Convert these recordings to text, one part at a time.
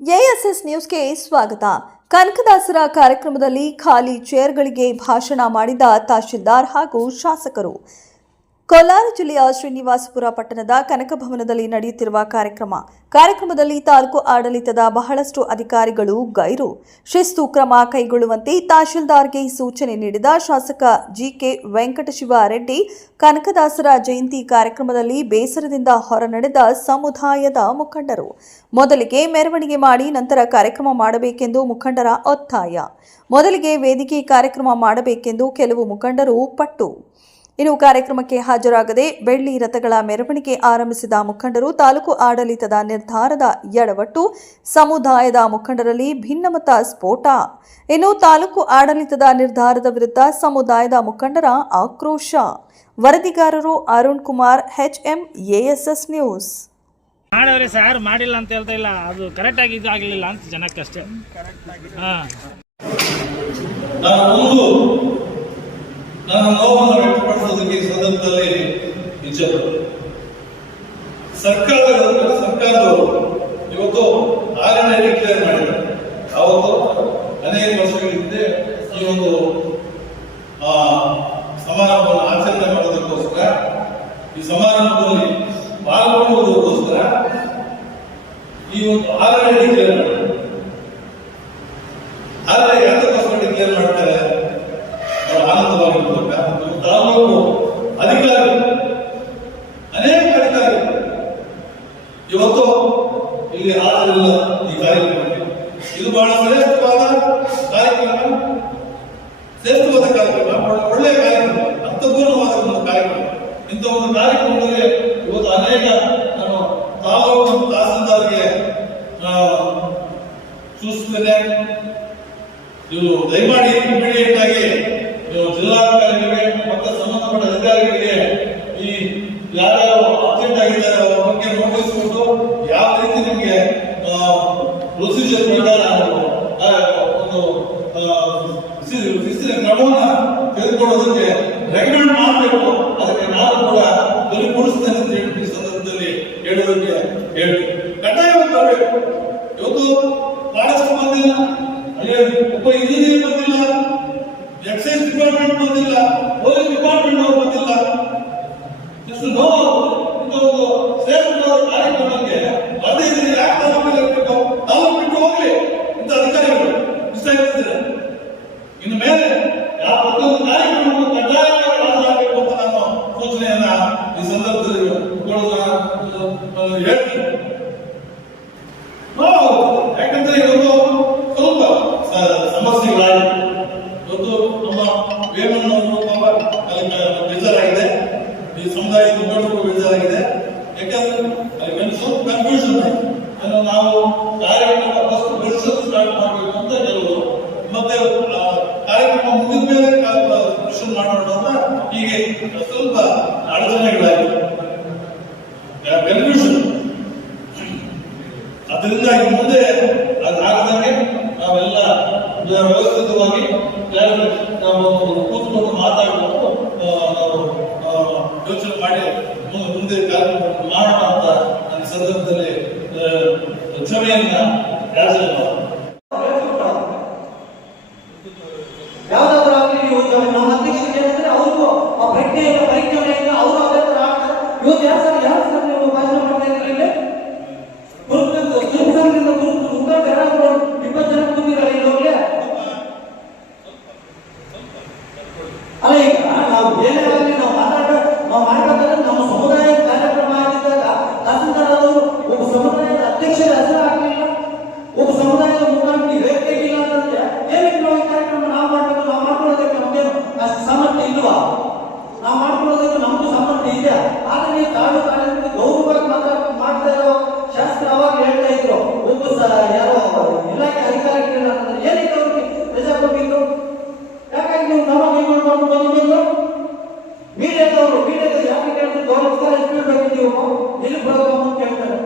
ASS ನ್ಯೂಸ್ಗೆ ಸ್ವಾಗತ. ಕನಕದಾಸರ ಕಾರ್ಯಕ್ರಮದಲ್ಲಿ ಖಾಲಿ ಚೇರ್ಗಳಿಗೆ ಭಾಷಣ ಮಾಡಿದ ತಹಶೀಲ್ದಾರ್ ಹಾಗೂ ಶಾಸಕರು. ಕೋಲಾರ ಜಿಲ್ಲೆಯ ಶ್ರೀನಿವಾಸಪುರ ಪಟ್ಟಣದ ಕನಕ ಭವನದಲ್ಲಿ ನಡೆಯುತ್ತಿರುವ ಕಾರ್ಯಕ್ರಮದಲ್ಲಿ ತಾಲೂಕು ಆಡಳಿತದ ಬಹಳಷ್ಟು ಅಧಿಕಾರಿಗಳು ಗೈರು ಶಿಸ್ತು ಕ್ರಮ ಕೈಗೊಳ್ಳುವಂತೆ ತಹಶೀಲ್ದಾರ್ಗೆ ಸೂಚನೆ ನೀಡಿದ ಶಾಸಕ ಜಿಕೆ ವೆಂಕಟಶಿವ ರೆಡ್ಡಿ. ಕನಕದಾಸರ ಜಯಂತಿ ಕಾರ್ಯಕ್ರಮದಲ್ಲಿ ಬೇಸರದಿಂದ ಹೊರನಡೆದ ಸಮುದಾಯದ ಮುಖಂಡರು. ಮೊದಲಿಗೆ ಮೆರವಣಿಗೆ ಮಾಡಿ ನಂತರ ಕಾರ್ಯಕ್ರಮ ಮಾಡಬೇಕೆಂದು ಮುಖಂಡರ ಒತ್ತಾಯ. ಮೊದಲಿಗೆ ವೇದಿಕೆ ಕಾರ್ಯಕ್ರಮ ಮಾಡಬೇಕೆಂದು ಕೆಲವು ಮುಖಂಡರು ಪಟ್ಟು. ಇನ್ನು ಕಾರ್ಯಕ್ರಮಕ್ಕೆ ಹಾಜರಾಗದೆ ಬೆಳ್ಳಿ ರಥಗಳ ಮೆರವಣಿಗೆ ಆರಂಭಿಸಿದ ಮುಖಂಡರು ತಾಲೂಕು ಆಡಳಿತದ ನಿರ್ಧಾರದ ಎಡವಟ್ಟು, ಸಮುದಾಯದ ಮುಖಂಡರಲ್ಲಿ ಭಿನ್ನಮತ ಸ್ಫೋಟ. ಇನ್ನು ತಾಲೂಕು ಆಡಳಿತದ ನಿರ್ಧಾರದ ವಿರುದ್ಧ ಸಮುದಾಯದ ಮುಖಂಡರ ಆಕ್ರೋಶ. ವರದಿಗಾರರು Arun Kumar, HM, ASS news. ಮಾಡವ್ರೆ ಸರ್, ಮಾಡಿಲ್ಲ ಅಂತ ಹೇಳ್ತಾ ಇಲ್ಲ, ಅದು ಕರೆಕ್ಟ್ ಆಗಿ ಇದು ಆಗಲಿಲ್ಲ ಅಂತ ಜನಕ್ಕಷ್ಟೇ. ನಾನು ನೋವನ್ನು ವ್ಯಕ್ತಪಡಿಸೋದಕ್ಕೆ ಈ ಸಂದರ್ಭದಲ್ಲಿ ಇಚ್ಛೆಪಡ್ತೇನೆ. ಸರ್ಕಾರದವರು ಇವತ್ತು ಆರನೇ ಡಿಕ್ಲೇರ್ ಮಾಡಿದ್ದಾರೆ. ಅವತ್ತು ಅನೇಕ ವರ್ಷಗಳ ಹಿಂದೆ ಈ ಒಂದು ಸಮಾರಂಭವನ್ನು ಆಚರಣೆ ಮಾಡೋದಕ್ಕೋಸ್ಕರ, ಈ ಸಮಾರಂಭದಲ್ಲಿ ಪಾಲ್ಗೊಳ್ಳುವುದಕ್ಕೋಸ್ಕರ ಈ ಒಂದು ಆರನೇ ಡಿಕ್ಲೇರ್ ಮಾಡಿದ್ದಾರೆ. ಆದರೆ ಯಾತಕ್ಕೋಸ್ಕರ ಡಿಕ್ಲೇರ್ ಮಾಡ್ತಾರೆ? ಆನಂದವಾಗಿರ್ಬೇಕು. ತಾಲೂಕು ಅಧಿಕಾರಿ, ಅನೇಕ ಅಧಿಕಾರಿ ಇವತ್ತು ಇಲ್ಲಿ ಹಾಜರಿಲ್ಲ ಈ ಕಾರ್ಯಕ್ರಮಕ್ಕೆ. ಇದು ಬಹಳ ಶ್ರೇಷ್ಠವಾದ ಕಾರ್ಯಕ್ರಮ, ಒಳ್ಳೆಯ ಕಾರ್ಯಕ್ರಮ, ಅರ್ಥಪೂರ್ಣವಾದ ಒಂದು ಕಾರ್ಯಕ್ರಮ. ಇಂಥ ಒಂದು ಕಾರ್ಯಕ್ರಮದಲ್ಲಿ ಇವತ್ತು ಅನೇಕ ತಾಲೂಕು ತಹಸೀಲ್ದಾರ್ಗೆ ಸೂಚಿಸುತ್ತೇನೆ, ಇವರು ದಯಮಾಡಿ ಇಮಿಡಿಯೇಟ್ ಆಗಿ ಜಿಲ್ಲಾಧಿಕಾರಿಗಳಿಗೆ ಮತ್ತು ಸಂಬಂಧಪಟ್ಟ ಅಧಿಕಾರಿಗಳಿಗೆ ಈ ಯಾರ್ಯಾರು ಅಬ್ಸೆಂಟ್ ಆಗಿದ್ದಾರೆ ಅವರ ಬಗ್ಗೆ ನೋಟಿಸ್ ಕೊಟ್ಟು ಯಾವ ರೀತಿ ನಿಮಗೆ ಪ್ರೊಸೀಜರ್ ಪ್ರಕಾರ ಒಂದು ಶಿಸ್ತಿನ ಕ್ರಮವನ್ನ ತೆಗೆದುಕೊಳ್ಳೋದಕ್ಕೆ ರೆಕಮೆಂಡ್ ಮಾಡಬೇಕು. ಅದಕ್ಕೆ ನಾನು ಕೂಡ ಬಲಿಪಡಿಸ್ತೇನೆ ಅಂತ ಹೇಳಿ ಈ ಸಂದರ್ಭದಲ್ಲಿ ಹೇಳೋದಕ್ಕೆ ಕಡ್ಡಾಯವಾಗಿ ಬರಬೇಕು. ಇವತ್ತು ಬಹಳಷ್ಟು ಬಂದಿಲ್ಲ, ಒಬ್ಬ ಇಂಜಿನಿಯರ್ ಬಂದಿಲ್ಲ, ಎಕ್ಸೈಸ್ ಡಿಪಾರ್ಟ್ಮೆಂಟ್ ಬಂದಿಲ್ಲ, ಪೊಲೀಸ್ ಡಿಪಾರ್ಟ್ಮೆಂಟ್ ಅವರು ಬಂದಿಲ್ಲ. ಎಷ್ಟು ನೋವು. ಇಂಥ ಒಂದು ಶ್ರೇಷ್ಠವಾದ ಕಾರ್ಯಕ್ರಮಕ್ಕೆ ಅಧಿಕಾರಿ ಯಾಕೆ ತಾಲೂಕು ಬಿಟ್ಟು ಹೋಗ್ಲಿ ಇಂಥ ಅಧಿಕಾರಿಗಳು ಇಷ್ಟ ಆಗ್ತಿದ್ದಾರೆ. ಇನ್ನು ಮೇಲೆ ಯಾವ ಪ್ರತಿಯೊಂದು ಕಾರ್ಯಕ್ರಮವನ್ನು ಕಡ್ಡಾಯವಾಗಿ ಹಾಜರಾಗಬೇಕು ಅಂತ ನಾನು ಸೂಚನೆಯನ್ನ ಈ ಸಂದರ್ಭದಲ್ಲಿ ಹೇಳ್ತೀನಿ. ಯಾಕಂದ್ರೆ ಇವತ್ತು ಸ್ವಲ್ಪ ಸಮಸ್ಯೆಗಳಾಗಿದೆ. ಇವತ್ತು ನಮ್ಮ ವೇಮನವರು ಬೇಜಾರಾಗಿದೆ, ಈ ಸಮುದಾಯದ ಮುಖಂಡರು ಬೇಜಾರಾಗಿದೆ. ಯಾಕಂದ್ರೆ ಅಲ್ಲಿ ಸ್ವಲ್ಪ ಕನ್ಫ್ಯೂಷನ್ ಆಗಿದೆ. ನಾವು ಕಾರ್ಯಕ್ರಮ ಫಸ್ಟ್ ಬಿಡಿಸೋದು ಸ್ಟಾರ್ಟ್ ಮಾಡಬೇಕು ಅಂತ ಕೆಲವರು, ಮತ್ತೆ ಕಾರ್ಯಕ್ರಮ ಮುಗಿದ ಮೇಲೆ ಕನ್ಫ್ಯೂಷನ್ ಮಾಡೋಣ ಅಂತ ಹೀಗೆ ಸ್ವಲ್ಪ ಅಡಚಣೆಗಳಾಗಿದೆ, ಕನ್ಫ್ಯೂಷನ್. ಅದರಿಂದ ಮುಂದೆ ಅದಾಗದಂಗೆ ನಾವೆಲ್ಲ ವ್ಯವಸ್ಥಿತವಾಗಿ ನಾವು ಕೂತ್ಕೊಂಡು ಮಾತಾಡಬೇಕು, ನಾವು ಯೋಚನೆ ಮಾಡಿ ಮುಂದೆ ಕಾರ್ಯಕ್ರಮ ಮಾಡೋಣ ಅಂತ ನನ್ನ ಸಂದರ್ಭದಲ್ಲಿ ಕ್ಷಮೆಯನ್ನ ಯಾಚನೆ ಯಾವ್ದಾದ್ರು ಆಗಲಿ. ನಮ್ಮ ಅಧ್ಯಕ್ಷರಿಗೆ ಏನಂದ್ರೆ ಅವ್ರಿಗೂ ಆ ಪ್ರಜ್ಞೆಯಿಂದ ಪರಿಜ್ಞಾನದಿಂದ ಅವರು ಅದೇ ತರ ಆಗ್ತಾರೆ. ಇವತ್ತು ಯಾವ ಸರ್ ನೀವು ಭಾಷಣ ಮಾಡ್ತಾ ಇದ್ರಲ್ಲಿ ಮುಖಂಡರಿಂದ ಮುಖಂಡ ಯಾರಾದ್ರೂ 20 ಜನ ಕೂತಿದ್ದಾರೆ ಇಲ್ಲೋಗ್ಲೆ ಅಲ್ಲ. ಈಗ ನಾವು ಏನೇ ಆಗಲಿ ನಾವು ಮಾತಾಡೋದ್ರೆ ನಮ್ಮ ಸಮುದಾಯದ ಕಾರ್ಯಕ್ರಮ ಆಗಿದ್ದಾಗ ತಹಸೀಲ್ದಾರವರು ಒಬ್ಬ ಸಮುದಾಯದ ಅಧ್ಯಕ್ಷರ ಹೆಸರು ಆಗಲಿಲ್ಲ, ಒಬ್ಬ ಸಮುದಾಯದ ಮುಖಂಡರಿಗೆ ವೇದಿಕೆಗಿಲ್ಲ ಅಂತಂದ್ರೆ ಏನಕ್ಕೆ ನಾವು ಈ ಕಾರ್ಯಕ್ರಮ ನಾವು ಮಾಡಬೇಕು? ನಾವು ಮಾಡ್ಕೊಳ್ಳೋದಕ್ಕೆ ನಮ್ಗೇನು ಅಷ್ಟು ಸಾಮರ್ಥ್ಯ ಇಲ್ವಾ? ನಾವು ಮಾಡ್ಕೊಳ್ಳೋದಕ್ಕೆ ನಮಗೂ ಸಾಮರ್ಥ್ಯ ಇದೆ. ಆದ್ರೆ ನೀವು ತಾಲೂಕು ಗೌರವವಾಗಿ ಮಾಡ್ತಾ ಇರೋ ಶಾಸಕರು ಅವಾಗ ಹೇಳ್ತಾ ಇದ್ರು, ಒಬ್ಬ ಯಾರೋ ಇಲಾಖೆ ಅಧಿಕಾರಿಗಳಿಲ್ಲ ಅಂತಂದ್ರೆ ಏನಕ್ಕೆ ಅವ್ರಿಗೆ ರಜಾ ಕೊಟ್ಟಿದ್ರು? ಯಾಕಾಗಿ ನೀವು ಕ್ರಮ ಕೈಗೊಳ್ಕೊಂಡು ಬಂದಿದ್ದು? ಮೀಡಿಯಾದವರು ಯಾಕೆ ಕೇಳಿದ್ರು? ಗೌರವಿಸ್ತಾರೆ, ಎಷ್ಟು ಬೇಕಿದ್ದೀವಿ ಎಲ್ಲಿ ಬರೋದು ಅಂತ ಕೇಳ್ತಾರೆ.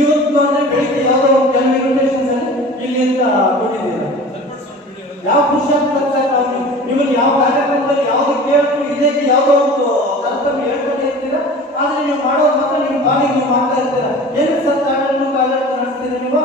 ಇವತ್ತು ಅಂದ್ರೆ ಬೆಳಿಗ್ಗೆ ಯಾವುದೋ ಒಂದು ಕೆಲವು ಇನ್ವಿಟೇಷನ್ಸ್ ಅಲ್ಲಿ ಇಲ್ಲಿಂದ ಕೊಟ್ಟಿದ್ದೀರಾ. ಯಾವ ಪುರುಷಾರ್ಥ ನಿಮಗೆ ಯಾವ ಕಾರ್ಯಕ್ರಮದಲ್ಲಿ ಯಾವ್ದು ಕೇಳಿದ್ರು ಇದಕ್ಕೆ ಯಾವುದೋ ಒಂದು ಕರ್ತವ್ಯ ಹೇಳ್ಕೊಂಡು ಇರ್ತೀರಾ. ಆದ್ರೆ ನೀವು ಮಾಡೋದು ಮಾತ್ರ ನಿಮ್ಮ ಪಾಲಿಗೆ ನೀವು ಮಾಡ್ತಾ ಇರ್ತೀರಾ. ಏನಕ್ಕೆ ಸರ್ ಕಾರ್ಯಕ್ರಮ ನಡೆಸ್ತೀರಿ ನೀವು?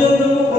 ಪ್ರತಿಯೊಬ್ಬರಿಗೂ